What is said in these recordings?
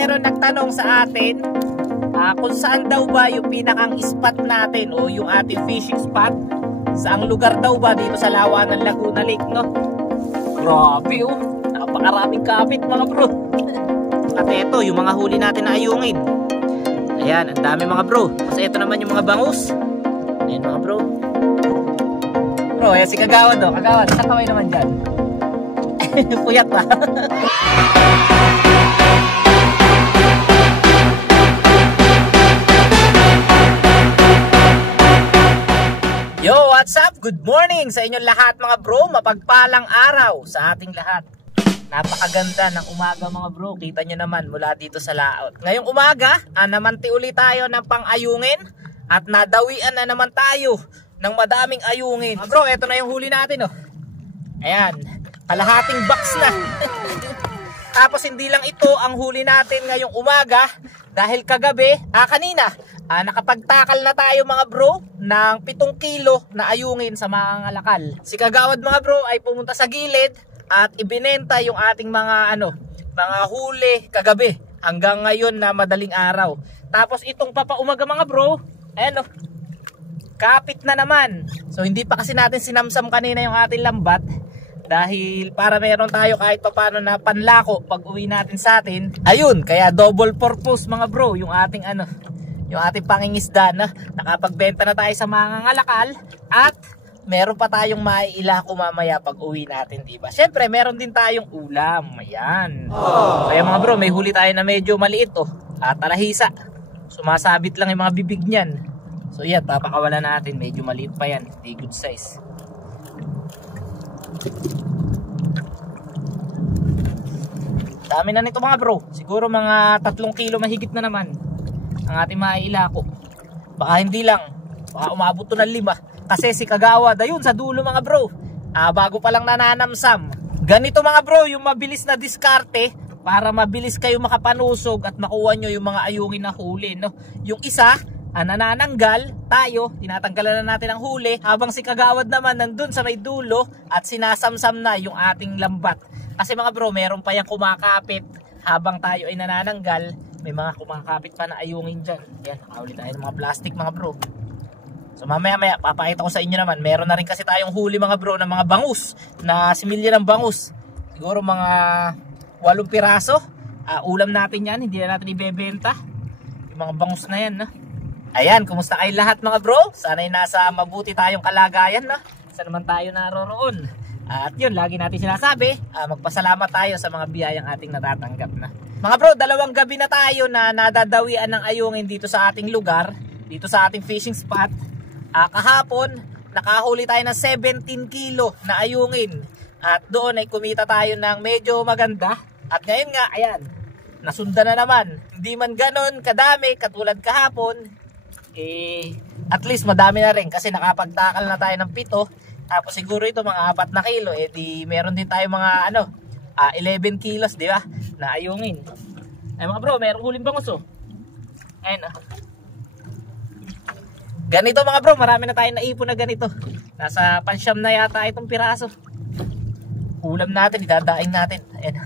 meron nagtanong sa atin kung saan daw ba yung pinakang spot natin o yung ating fishing spot. Saang lugar daw ba dito sa Lawa ng Laguna Lake, no? Grabe oh, napakaraming kapit mga bro. At ito yung mga huli natin na ayungin. Ayan, ang dami mga bro. Kasi ito naman yung mga bangus. Ayan mga bro. Bro, ayan si Kagawad oh. Kagawad, sa kamay naman dyan. Puyat na. Yo, what's up? Good morning sa inyong lahat mga bro. Mapagpalang araw sa ating lahat. Napakaganda ng umaga mga bro. Kita nyo naman mula dito sa laot. Ngayong umaga, namanti ulit tayo ng pang-ayungin. At nadawian na naman tayo ng madaming ayungin. Bro, eto na yung huli natin oh. Ayan, kalahating box na. Tapos hindi lang ito ang huli natin ngayong umaga. Dahil kagabi, kanina, nakapagtakal na tayo mga bro ng 7 kilo na ayungin sa mga ngalakal. Si Kagawad mga bro ay pumunta sa gilid at ibinenta yung ating mga mga huli kagabi hanggang ngayon na madaling araw. Tapos itong papaumaga mga bro, ayan kapit na naman. So hindi pa kasi natin sinamsam kanina yung ating lambat. Dahil para meron tayo kahit paano na panlako pag uwi natin sa atin. Ayun, kaya double purpose mga bro yung ating yung ating pangingisda na nakapagbenta na tayo sa mga ngalakal at meron pa tayong maiilako mamaya pag uwi natin, diba? Syempre, meron din tayong ulam. Ayan. Kaya mga bro, may huli tayo na medyo maliit talahisa. Sumasabit lang yung mga bibig niyan. So yan, papakawala natin. Medyo maliit pa yan. Hindi good size. Dami na nito mga bro. Siguro mga 3 kilo mahigit na naman ang ating maiilako. Baka hindi lang. Baka umabot to ng 5. Kasi si Kagawad ayun sa dulo mga bro. Bago pa lang nananamsam. Ganito mga bro yung mabilis na diskarte para mabilis kayo makapanusog at makuha nyo yung mga ayungin na huli, no? Yung isa nanananggal, tayo tinatanggalan na natin ang huli, habang si Kagawad naman nandun sa may dulo at sinasamsam na yung ating lambat. Kasi mga bro, meron pa yung kumakapit habang tayo ay nanananggal. May mga kumakapit pa na ayungin dyan. Yan, nakahuli tayo ng mga plastic mga bro. So mamaya papakita ko sa inyo naman. Meron na rin kasi tayong huli mga bro ng mga bangus, na similya ng bangus. Siguro mga 8 piraso. Ulam natin yan, hindi na natin ibebenta. Yung mga bangus na yan, no? Ayan, kumusta kayo lahat mga bro? Sana'y nasa mabuti tayong kalagayan, no? Saan naman tayo naroroon? At yun, lagi natin sinasabi, magpasalamat tayo sa mga biyayang ating natatanggap na. Mga bro, 2 gabi na tayo na nadadawian ng ayungin dito sa ating lugar, dito sa ating fishing spot. Kahapon, nakahuli tayo ng 17 kilo na ayungin. At doon ay kumita tayo ng medyo maganda. At ngayon nga, ayan, nasundan na naman. Hindi man ganon kadami katulad kahapon, at least madami na rin kasi nakapagtakal na tayo ng 7. Tapos siguro ito mga 4 na kilo, di meron din tayo mga 11 kilos, di ba? Na ayungin. Ay mga bro, meron huling bangus Ayun Ganito mga bro, marami na tayo naipon na ganito. Nasa pansyam na yata itong piraso. Ulam natin, idadaing natin. Ayan.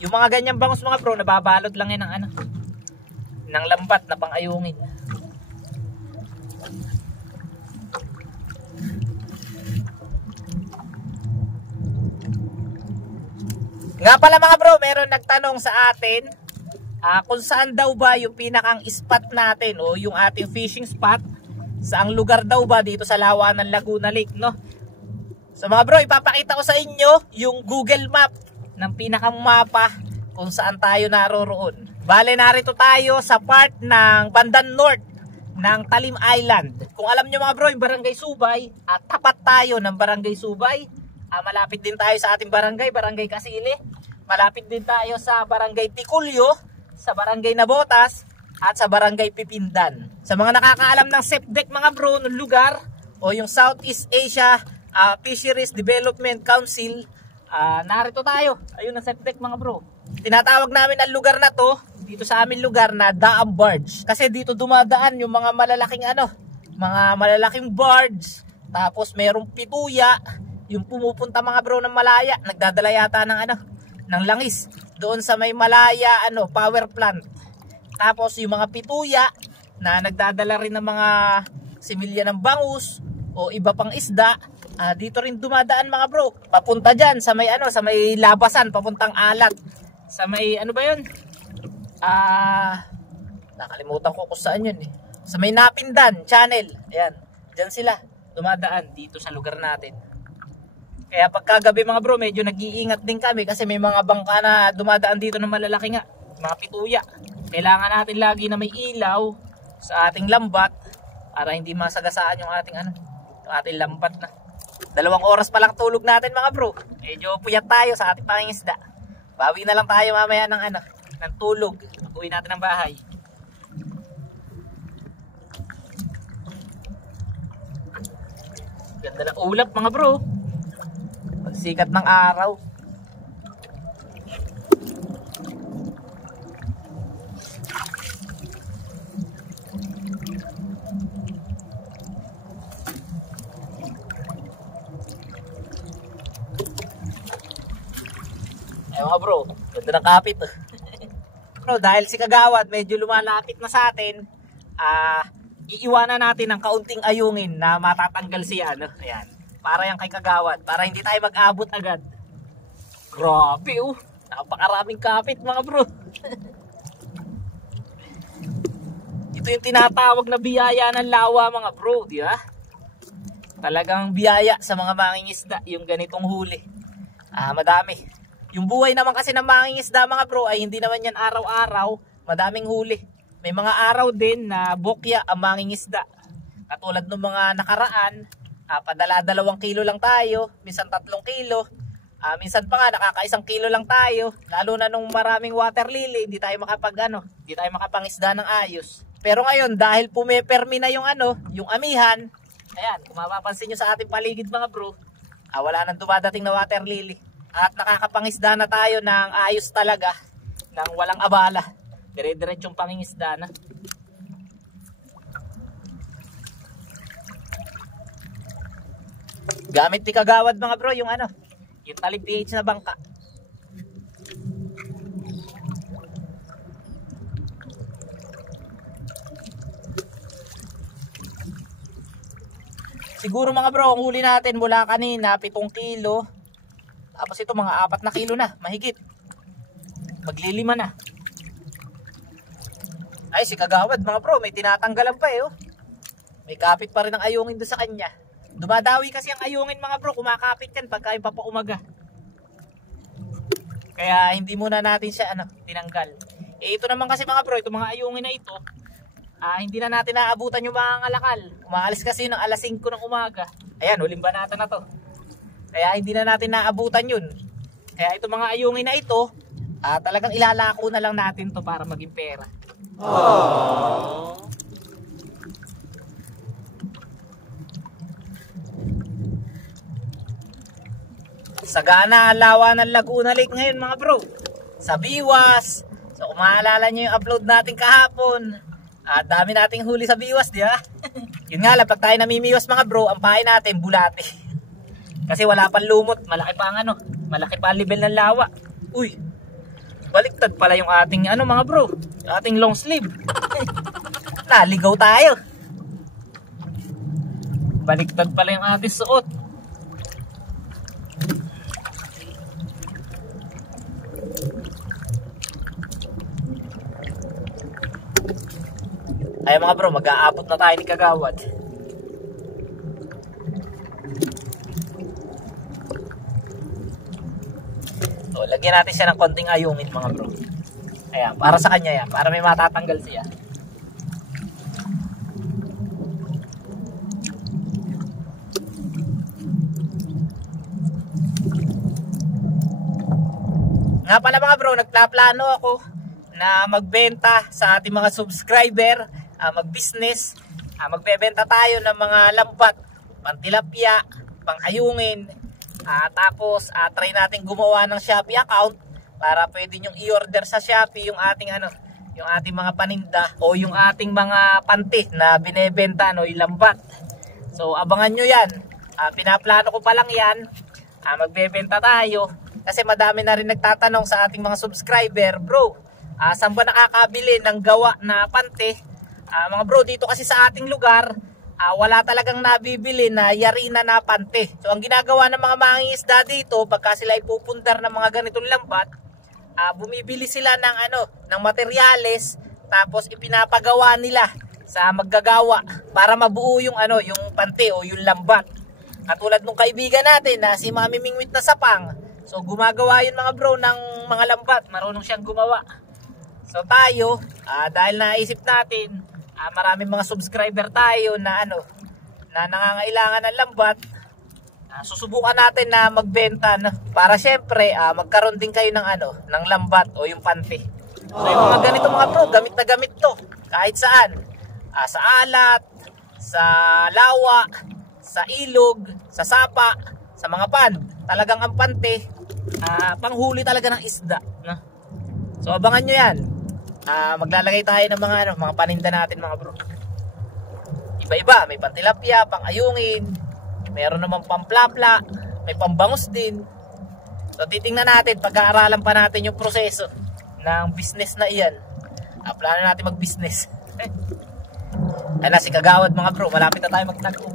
Yung mga ganyang bangus mga bro, nababalot lang yan ng ng lambat na pang ayungin. Nga pala mga bro, meron nagtanong sa atin kung saan daw ba yung pinakang spot natin o yung ating fishing spot. Saang lugar daw ba dito sa Lawa ng Laguna Lake, no? So mga bro, ipapakita ko sa inyo yung Google Map ng pinakang mapa kung saan tayo naroroon. Bale, narito tayo sa part ng bandang north ng Talim Island. Kung alam nyo mga bro, yung Barangay Subay, tapat tayo ng Barangay Subay. Malapit din tayo sa ating barangay, Barangay Kasili. Malapit din tayo sa Barangay Tikulyo, sa Barangay Nabotas, at sa Barangay Pipindan. Sa mga nakakaalam ng SEPDEC mga bro, ng lugar, o yung Southeast Asia Fisheries Development Council, narito tayo. Ayun ang SEPDEC mga bro. Tinatawag namin ang lugar na to, dito sa aming lugar, na Daam Barge. Kasi dito dumadaan yung mga malalaking barge. Tapos merong pituya, yung pumupunta mga bro ng malaya, nagdadala yata ng ng langis doon sa may Malaya power plant. Tapos yung mga pituya na nagdadala rin ng mga similya ng bangus o iba pang isda, dito rin dumadaan mga bro. Papunta diyan sa may sa may labasan papuntang Alat. Sa may ba 'yun? Nakalimutan ko kung saan 'yun eh. Sa may Napindan Channel. Ayan. Diyan sila dumadaan dito sa lugar natin. Kaya pagkagabi mga bro, medyo nag-iingat din kami kasi may mga bangka na dumadaan dito ng malalaki nga, mga pituya. Kailangan natin lagi na may ilaw sa ating lambat para hindi masagasaan yung ating yung ating lambat na. 2 oras pa lang tulog natin mga bro. Medyo puyat tayo sa ating pangingisda. Bawi na lang tayo mamaya ng tulog. Pag-uwi natin ng bahay. Ganda ng ulap mga bro. Pagsikat ng araw. Ay mga bro, ganda ng kapit. Bro, dahil si Kagawad medyo lumalapit na sa atin, iiwanan natin ng kaunting ayungin na matatanggal siya. Ayan. Para yan kay Kagawad. Para hindi tayo mag-abot agad. Grabe napakaraming kapit mga bro. Ito yung tinatawag na biyaya ng lawa mga bro. Di ba? Talagang biyaya sa mga mangingisda yung ganitong huli. Madami. Yung buhay naman kasi ng mangingisda mga bro ay hindi naman yan araw-araw. Madaming huli. May mga araw din na bokya ang mangingisda. Katulad ng mga nakaraan, padala 2 kilo lang tayo, minsan 3 kilo. Minsan pa nga nakaka1 kilo lang tayo. Lalo na nung maraming water lily, hindi tayo hindi tayo makapangisda ng ayos. Pero ngayon dahil pumepermi na yung yung amihan, ayan, kung mapapansin nyo sa ating paligid mga bro, wala nang dumadating na water lily. At nakakapangisda na tayo ng ayos talaga, ng walang abala. Dire-diretsong pangingisda na. Gamit ni Kagawad mga bro yung yung talig PH na bangka. Siguro mga bro, ang huli natin mula kanina 7 kilo. Tapos ito mga 4 na kilo na, mahigit. Maglilima na. Ay, si Kagawad mga bro, may tinatanggalan pa May kapit pa rin ang ayungin doon sa kanya. Dumadawi kasi ang ayungin mga bro, kumakapit yan pagka yung papaumaga. Kaya hindi muna natin siya tinanggal. Ito naman kasi mga bro, itong mga ayungin na ito, hindi na natin naabutan yung mga ngalakal. Umaalis kasi ng alas 5 ng umaga. Ayan, huling banata na to. Kaya hindi na natin naabutan yun. Kaya itong mga ayungin na ito, talagang ilalako na lang natin to para maging pera. Aww. Sagana ang lawa ng Laguna Lake ngayon mga bro. Sa Biwas. So kung maalala nyo yung upload natin kahapon, dami nating huli sa Biwas, di ba? Yun nga lang, pag tayo namimiwas mga bro, ang pahay natin bulate. Kasi wala pang lumot, malaki pa ang malaki pa ang level ng lawa. Uy, baliktad pala yung ating mga bro, ating long sleeve. Naligaw tayo. Baliktad pala yung ating suot. Ay mga bro, mag-aabot na tayo ni Kagawad. So, lagyan natin siya ng konting ayungin mga bro. Ayan, para sa kanya yan, para may matatanggal siya. Nga pala mga bro, nagplaplano ako na magbenta sa ating mga subscriber, mag-business. Magbebenta tayo ng mga lambat, pantilapia, pang-ayungin. Tapos try natin gumawa ng Shopee account para pwede nyong i-order sa Shopee yung ating yung ating mga paninda o yung ating mga panty na binebenta yung lambat. So abangan nyo yan. Pinaplano ko pa lang yan. Magbebenta tayo. Kasi madami na rin nagtatanong sa ating mga subscriber, bro, saan ba nakakabili ng gawa na pante? Mga bro, dito kasi sa ating lugar, wala talagang nabibili na yarina na pante. So ang ginagawa ng mga mangingisda dito, pagka sila ipupundar ng mga ganitong lambat, bumibili sila ng ng materyales, tapos ipinapagawa nila sa maggagawa para mabuo yung yung pante o yung lambat. Katulad nung kaibigan natin na si Mami Mingwit na Sapang. So gumagawa yun mga bro ng mga lambat, marunong siyang gumawa. So tayo, dahil naisip natin, maraming mga subscriber tayo na na nangangailangan ng lambat, susubukan natin na magbenta para syempre magkaroon din kayo ng ng lambat o yung pante. So yung mga ganito mga bro, gamit na gamit to kahit saan. Sa alat, sa lawa, sa ilog, sa sapa, sa mga pan. Talagang ang pante, panghuli talaga ng isda, no? So abangan nyo yan. Maglalagay tayo ng mga paninda natin mga bro. Iba-iba, may pantilapia, pang-ayungin, meron naman pamplapla, may pambangus din. So titingnan natin, pag-aaralan pa natin yung proseso ng business na iyan. Plano natin mag-business. Ay na si Kagawad mga bro, malapit na tayo magtago.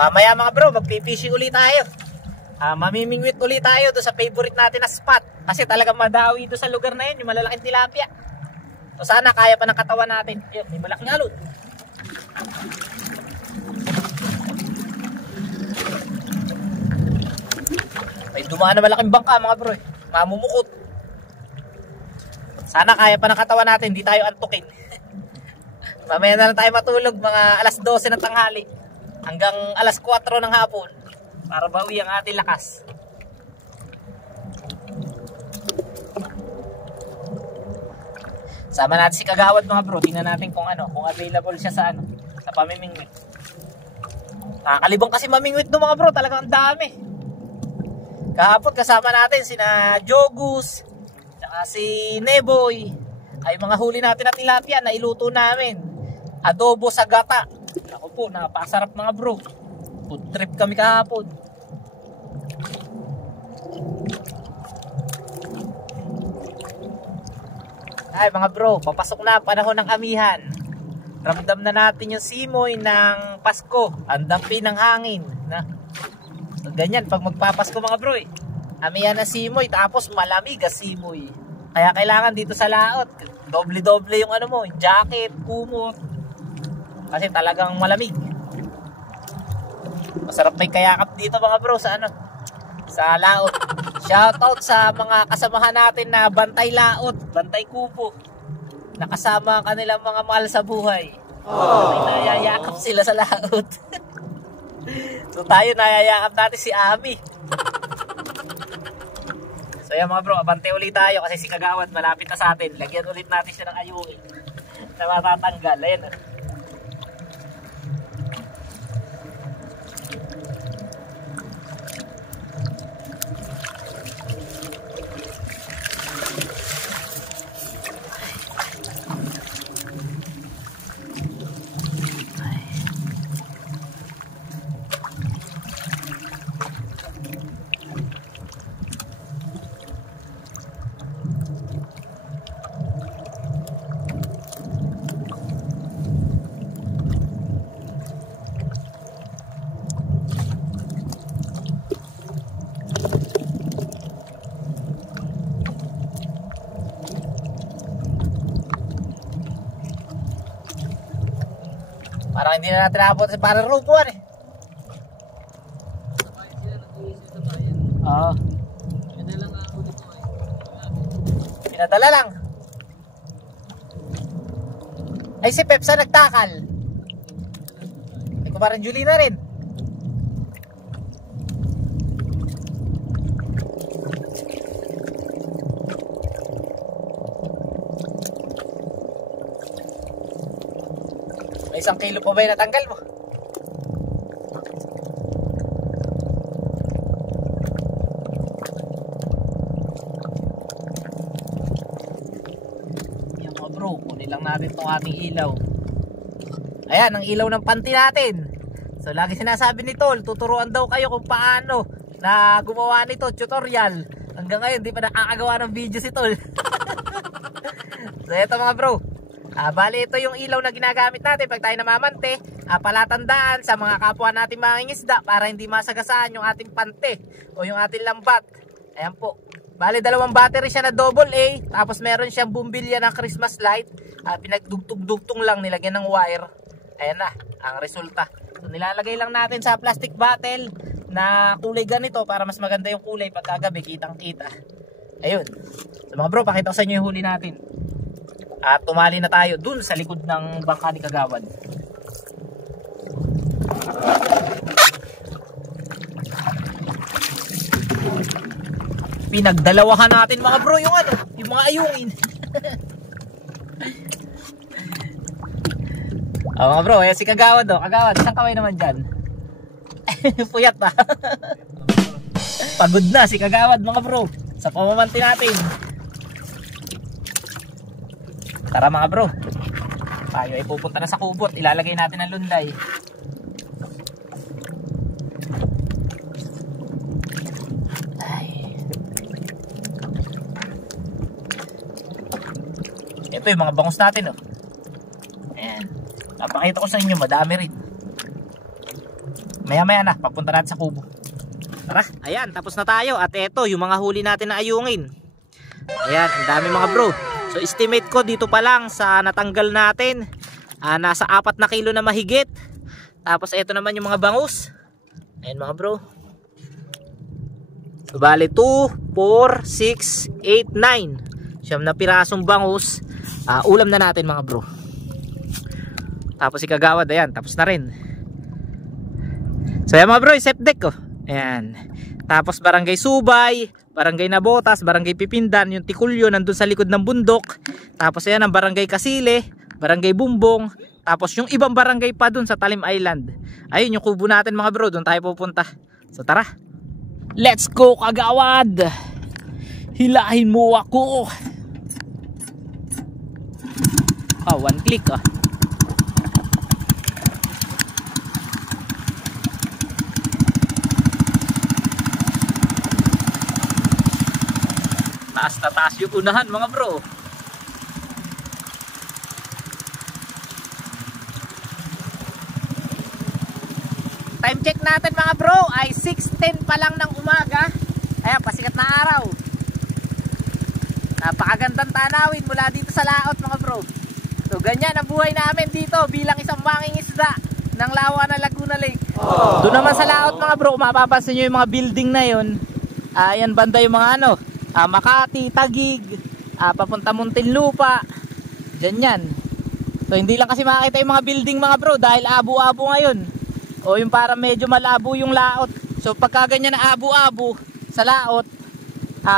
Mamaya mga bro, magpipishing ulit tayo. Mamimingwit ulit tayo doon sa favorite natin na spot. Kasi talagang madawi doon sa lugar na yun, yung malalaking tilapia. So sana kaya pa ng katawan natin. Yun, may malaking alon. May dumaan na malaking bangka mga bro, mamumukot. Sana kaya pa ng katawan natin, hindi tayo antukin. Mamaya na lang tayo matulog mga alas 12 ng tanghali hanggang alas 4 ng hapon para bawi ang ating lakas. Sama natin si Kagawad mga bro, tingnan natin kung kung available siya sa sa pamimingwit. Nakalibang kasi mamingwit do mga bro, talagang ang dami. Kahapon kasama natin sina Jogus, saka si Neboy, ay mga huli natin na tilapia na iluto namin. Adobo sa gata. Ako po, napakasarap mga bro. Food trip kami kahapon. Ay mga bro, papasok na panahon ng amihan. Ramdam na natin yung simoy ng Pasko. Ang dampi ng hangin. So, ganyan, pag magpapasko mga bro amihan na simoy, tapos malamig ang simoy. Kaya kailangan dito sa laot, doble-doble yung mo, jacket, kumot. Kasi talagang malamig. Masarap may kayakap dito mga bro sa sa laot. Shoutout sa mga kasamahan natin na bantay laot, bantay kubo. Nakasama ang kanilang mga mahal sa buhay. May nayayakap sila sa laot. So tayo nayayakap natin si Ami. So yan mga bro, abante ulit tayo kasi si Kagawad malapit na sa atin. Lagyan ulit natin siya ng ayungin na matatanggal. Ayan parang hindi na natin naabot para rupuan Oo. Pinadala lang. Ay si Pepsa nagtakal. Ay kumarin Julina rin. May 1 kilo pa ba yung natanggal mo? bro, kunin lang natin itong ating ilaw. Ayan, ang ilaw ng panty natin. So lagi sinasabi ni Tol, tuturuan daw kayo kung paano na gumawa nito, tutorial. Hanggang ngayon di pa nakakagawa ng video si Tol. So eto mga bro, bali ito yung ilaw na ginagamit natin pag tayo namamante. Palatandaan sa mga kapwa natin mangingisda para hindi masagasaan yung ating pante o yung ating lambat. Ayan po. Bali dalawang battery siya na AA, tapos meron siyang bumbilya ng Christmas light. Pinagdugtong-dugtong lang, nilagyan ng wire. Ayan na ang resulta. So nilalagay lang natin sa plastic bottle na kulay ganito para mas maganda yung kulay pagkagabi, kitang-kita. Ayun. So mga bro, pakita ko sa inyo yung huli natin. At tumali na tayo dun sa likod ng bangka ni Kagawad. Pinagdalawahan natin mga bro yung ano, yung mga ayungin. Mga bro, si Kagawad o. Kagawad, isang kamay naman dyan. Puyat na. Pagod na si Kagawad mga bro sa pamamanti natin. Tara mga bro, tayo ay pupunta na sa kubot. Ilalagay natin ang lunday. Ito yung mga bangus natin, oh. Ayan. Napakita ko sa inyo, madami rin. Maya maya na, papunta natin sa kubo. Tara, ayan, tapos na tayo. At ito, yung mga huli natin na ayungin. Ayan, ang dami mga bro. So estimate ko dito pa lang sa natanggal natin, nasa 4 na kilo na mahigit. Tapos ito naman yung mga bangus. Ayan mga bro. So bali 2, 4, 6, 8, 9. Siyam na pirasong bangus. Ulam na natin mga bro. Tapos si Kagawad, ayan, tapos na rin. So ayan mga bro, yung set deck ko. Ayan. Tapos barangay Subay, barangay Nabotas, barangay Pipindan, yung Tikulyo nandun sa likod ng bundok. Tapos ayan ang barangay Kasile, barangay Bumbong. Tapos yung ibang barangay pa dun sa Talim Island. Ayun yung kubo natin mga bro, dun tayo pupunta. So tara, let's go Kagawad. Hilahin mo ako. One click ah. Taas na taas yung unahan mga bro. Time check natin mga bro ay 6:10 pa lang ng umaga. Ayan, pasikat na araw. Napakagandang tanawin mula dito sa laot mga bro. So ganyan ang buhay namin dito bilang isang mangingisda ng lawa ng Laguna Lake. Doon naman sa laot mga bro, mapapansin nyo yung mga building na yun. Ayan banda yung mga ano, Makati, Taguig, papunta Muntinlupa. Diyan yan. So hindi lang kasi makita yung mga building mga bro dahil abo-abo ngayon. O yung para medyo malabo yung laot. So pagka ganyan na abo-abo sa laot,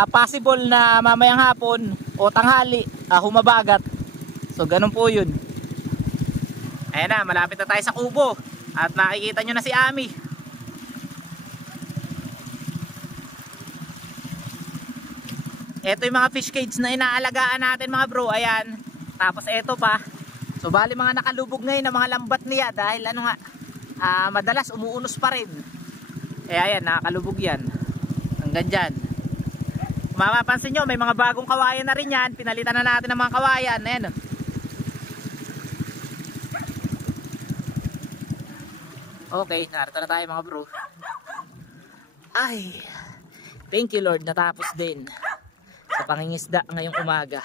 possible na mamayang hapon o tanghali humabagat. So ganun po yun. Ayan na, malapit na tayo sa kubo. At nakikita nyo na si Ami. Ito yung mga fish cage na inaalagaan natin mga bro. Ayan. Tapos ito pa. So bali mga nakalubog ngayon na mga lambat niya. Dahil ano nga, madalas umuunos pa rin. Ayan, nakakalubog yan. Hanggang dyan. Mapapansin nyo, may mga bagong kawayan na rin yan. Pinalitan na natin ng mga kawayan. Ayan. Okay, narito na tayo mga bro. Ay, thank you Lord, natapos din sa pangingisda ngayong umaga.